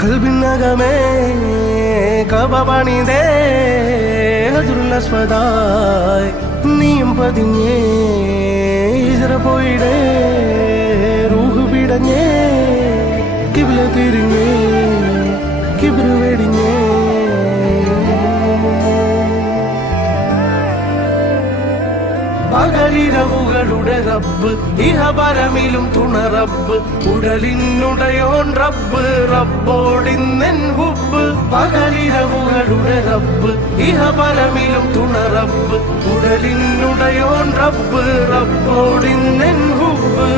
കൽബിനകമേ കബ പണിതേ ഹജറുൽ നീയും പതിഞ്ഞേ ഹിജ്റ പോയിടേ റൂഹ് പിടഞ്ഞേ കിബ്ല തിരിഞ്ഞേ കിബ്റ് വെടിഞ്ഞേ പകലിരവുകളുടെ റബ്ബ് ഇഹപരമിലും തുണ റബ്ബ് ഉടലിനുടയോൻ റബ്ബ് റബ്ബോടിന്നെൻ ഹുബ്ബ് പകലിരവുകളുടെ റബ്ബ് ഇഹപരമിലും തുണ റബ്ബ് ഉടലിനുടയോൻ റബ്ബ് റബ്ബോടിന്നെൻ ഹുബ്ബ്